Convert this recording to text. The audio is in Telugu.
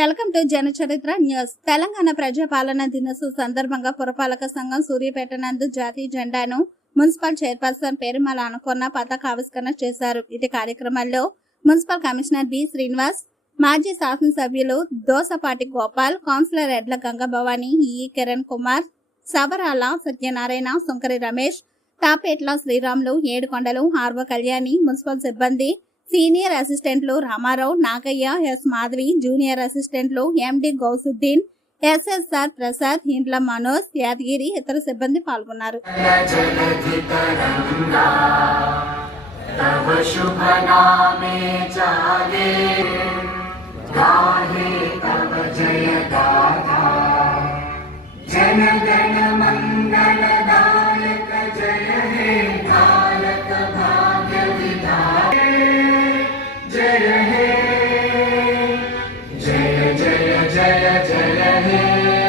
Welcome to Janacharitra news. Telangana ప్రజాపాలన దినోత్సవం సందర్భంగా పురపాలక సంఘం సూర్యాపేట నందు జాతీయ జెండాను మున్సిపల్ చైర్పర్సన్ పెరుమల అనుకున్న పతాక ఆవిష్కరణ చేశారు. ఇటు కార్యక్రమంలో మున్సిపల్ కమిషనర్ బి శ్రీనివాస్, మాజీ శాసనసభ్యులు దోసపాటి గోపాల్, కౌన్సిలర్ ఎడ్ల గంగభవాని, ఈ కిరణ్ కుమార్, సవరాల సత్యనారాయణ, సుంకరి రమేష్, తాపేట్ల శ్రీరాములు, ఏడుకొండలు, ఆర్వ కళ్యాణి, మున్సిపల్ సిబ్బంది, సీనియర్ అసిస్టెంట్లు రామారావు, నాగయ్య, ఎస్ మాధవి, జూనియర్ అసిస్టెంట్లు ఎండి గౌసుద్దీన్, ఎస్ఎస్ఆర్ ప్రసాద్, ఇండ్ల మనోజ్, యాదగిరి, ఇతర సిబ్బంది పాల్గొన్నారు. जय जय जय जय हे